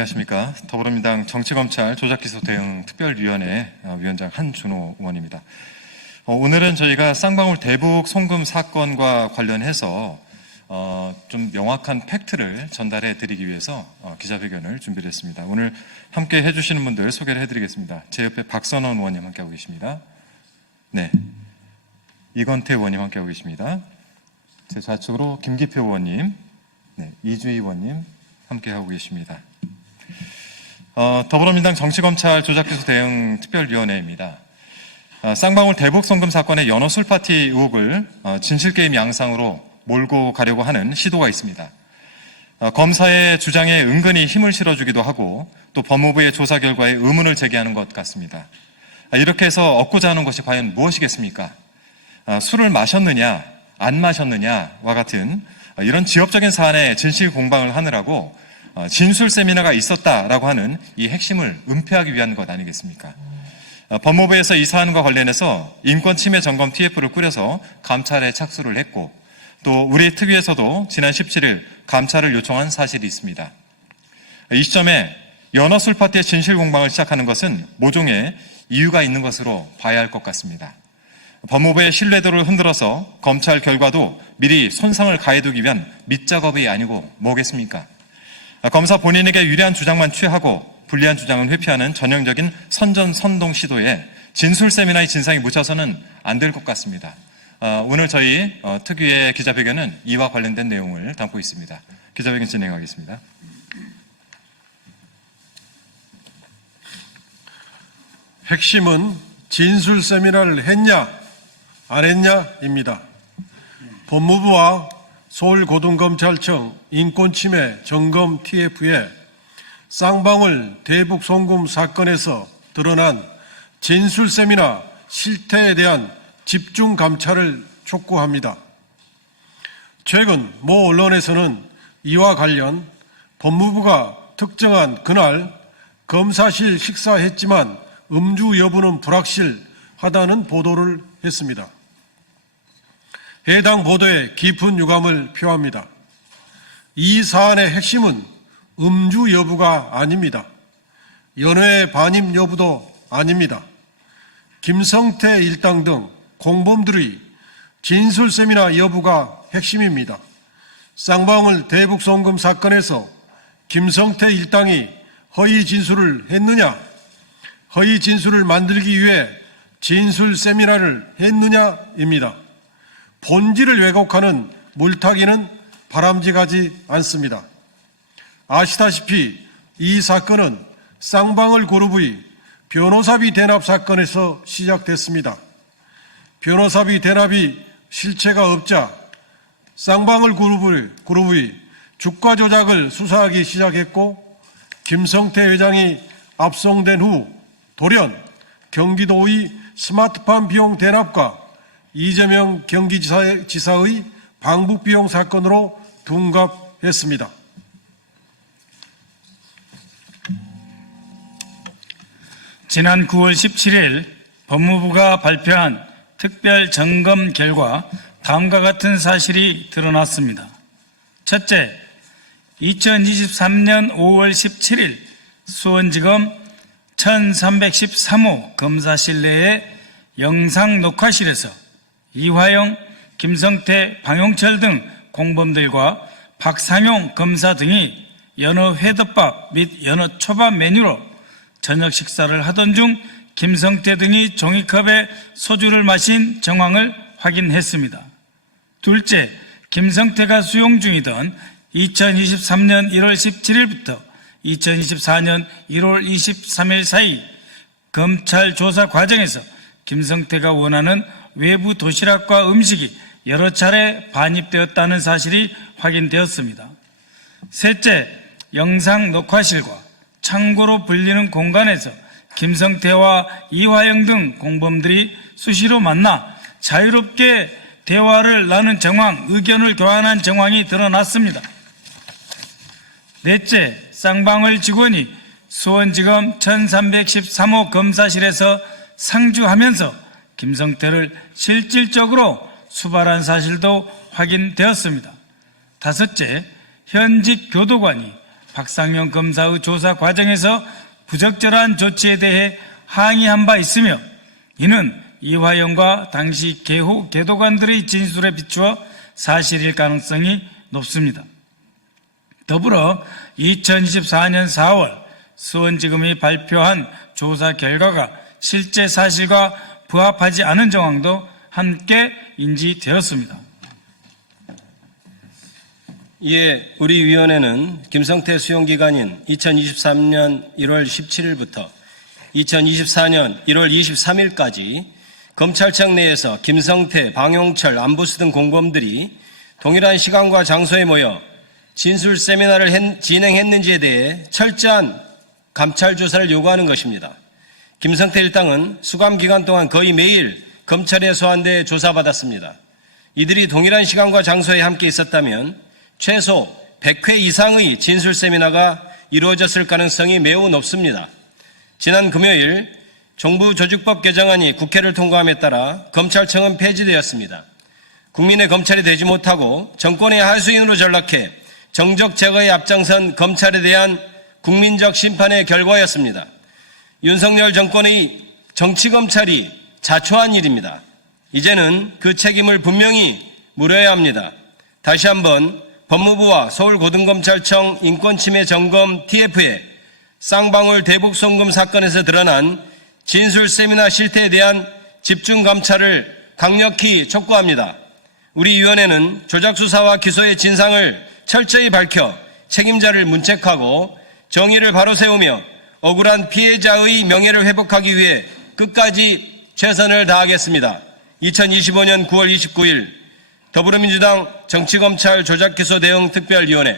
안녕하십니까. 더불어민주당 정치검찰 조작기소 대응 특별위원회 위원장 한준호 의원입니다. 오늘은 저희가 쌍방울 대북 송금 사건과 관련해서 좀 명확한 팩트를 전달해 드리기 위해서 기자회견을 준비를 했습니다. 오늘 함께 해주시는 분들 소개를 해드리겠습니다. 제 옆에 박선원 의원님 함께하고 계십니다. 네, 이건태 의원님 함께하고 계십니다. 제 좌측으로 김기표 의원님, 네, 이주희 의원님 함께하고 계십니다. 더불어민주당 정치검찰 조작기소 대응 특별위원회입니다. 쌍방울 대북 송금 사건의 연어 술파티 의혹을 진실게임 양상으로 몰고 가려고 하는 시도가 있습니다. 검사의 주장에 은근히 힘을 실어주기도 하고 또 법무부의 조사 결과에 의문을 제기하는 것 같습니다. 이렇게 해서 얻고자 하는 것이 과연 무엇이겠습니까? 술을 마셨느냐 안 마셨느냐와 같은 이런 지엽적인 사안의 진실 공방을 하느라고 진술 세미나가 있었다라고 하는 이 핵심을 은폐하기 위한 것 아니겠습니까? 법무부에서 이 사안과 관련해서 인권침해 점검 TF를 꾸려서 감찰에 착수를 했고 또 우리 특위에서도 지난 17일 감찰을 요청한 사실이 있습니다. 이 시점에 연어 술파티의 진실 공방을 시작하는 것은 모종의 이유가 있는 것으로 봐야 할 것 같습니다. 법무부의 신뢰도를 흔들어서 검찰 결과도 미리 손상을 가해두기 위한 밑작업이 아니고 뭐겠습니까? 검사 본인에게 유리한 주장만 취하고 불리한 주장은 회피하는 전형적인 선전선동 시도에 진술 세미나의 진상이 묻혀서는 안 될 것 같습니다. 오늘 저희 특위의 기자회견은 이와 관련된 내용을 담고 있습니다. 기자회견 진행하겠습니다. 핵심은 진술 세미나를 했냐 안 했냐입니다. 법무부와 서울고등검찰청 인권침해 점검 TF에 쌍방울 대북 송금 사건에서 드러난 진술 세미나 실태에 대한 집중 감찰을 촉구합니다. 최근 모 언론에서는 이와 관련 법무부가 특정한 그날 검사실 식사했지만 음주 여부는 불확실하다는 보도를 했습니다. 해당 보도에 깊은 유감을 표합니다. 이 사안의 핵심은 음주 여부가 아닙니다. 연회의 반입 여부도 아닙니다. 김성태 일당 등 공범들의 진술 세미나 여부가 핵심입니다. 쌍방울 대북 송금 사건에서 김성태 일당이 허위 진술을 했느냐, 허위 진술을 만들기 위해 진술 세미나를 했느냐입니다. 본질을 왜곡하는 물타기는 바람직하지 않습니다. 아시다시피 이 사건은 쌍방울 그룹의 변호사비 대납 사건에서 시작됐습니다. 변호사비 대납이 실체가 없자 쌍방울 그룹의 주가 조작을 수사하기 시작했고 김성태 회장이 압송된 후 돌연 경기도의 스마트팜 비용 대납과 이재명 경기지사의 방북 비용 사건으로 둔갑했습니다. 지난 9월 17일 법무부가 발표한 특별 점검 결과 다음과 같은 사실이 드러났습니다. 첫째, 2023년 5월 17일 수원지검 1313호 검사실 내의 영상 녹화실에서 이화영, 김성태, 방용철 등 공범들과 박상용 검사 등이 연어 회덮밥 및 연어 초밥 메뉴로 저녁 식사를 하던 중 김성태 등이 종이컵에 소주를 마신 정황을 확인했습니다. 둘째, 김성태가 수용 중이던 2023년 1월 17일부터 2024년 1월 23일 사이 검찰 조사 과정에서 김성태가 원하는 외부 도시락과 음식이 여러 차례 반입되었다는 사실이 확인되었습니다. 셋째, 영상 녹화실과 창고로 불리는 공간에서 김성태와 이화영 등 공범들이 수시로 만나 자유롭게 대화를 나눈 정황, 의견을 교환한 정황이 드러났습니다. 넷째, 쌍방울 직원이 수원지검 1313호 검사실에서 상주하면서 김성태를 실질적으로 수발한 사실도 확인되었습니다. 다섯째, 현직 교도관이 박상용 검사의 조사 과정에서 부적절한 조치에 대해 항의한 바 있으며 이는 이화영과 당시 계도관들의 진술에 비추어 사실일 가능성이 높습니다. 더불어 2024년 4월 수원지검이 발표한 조사 결과가 실제 사실과 부합하지 않은 정황도 함께 인지되었습니다. 이에 우리 위원회는 김성태 수용기간인 2023년 1월 17일부터 2024년 1월 23일까지 검찰청 내에서 김성태, 방용철, 안부수 등 공범들이 동일한 시간과 장소에 모여 진술 세미나를 진행했는지에 대해 철저한 감찰 조사를 요구하는 것입니다. 김성태 일당은 수감 기간 동안 거의 매일 검찰에 소환돼 조사받았습니다. 이들이 동일한 시간과 장소에 함께 있었다면 최소 100회 이상의 진술 세미나가 이루어졌을 가능성이 매우 높습니다. 지난 금요일 정부 조직법 개정안이 국회를 통과함에 따라 검찰청은 폐지되었습니다. 국민의 검찰이 되지 못하고 정권의 하수인으로 전락해 정적 제거에 앞장선 검찰에 대한 국민적 심판의 결과였습니다. 윤석열 정권의 정치검찰이 자초한 일입니다. 이제는 그 책임을 분명히 물어야 합니다. 다시 한번 법무부와 서울고등검찰청 인권침해 점검 TF에 쌍방울 대북송금 사건에서 드러난 진술 세미나 실태에 대한 집중 감찰을 강력히 촉구합니다. 우리 위원회는 조작수사와 기소의 진상을 철저히 밝혀 책임자를 문책하고 정의를 바로 세우며 억울한 피해자의 명예를 회복하기 위해 끝까지 최선을 다하겠습니다. 2025년 9월 29일 더불어민주당 정치검찰 조작기소 대응 특별위원회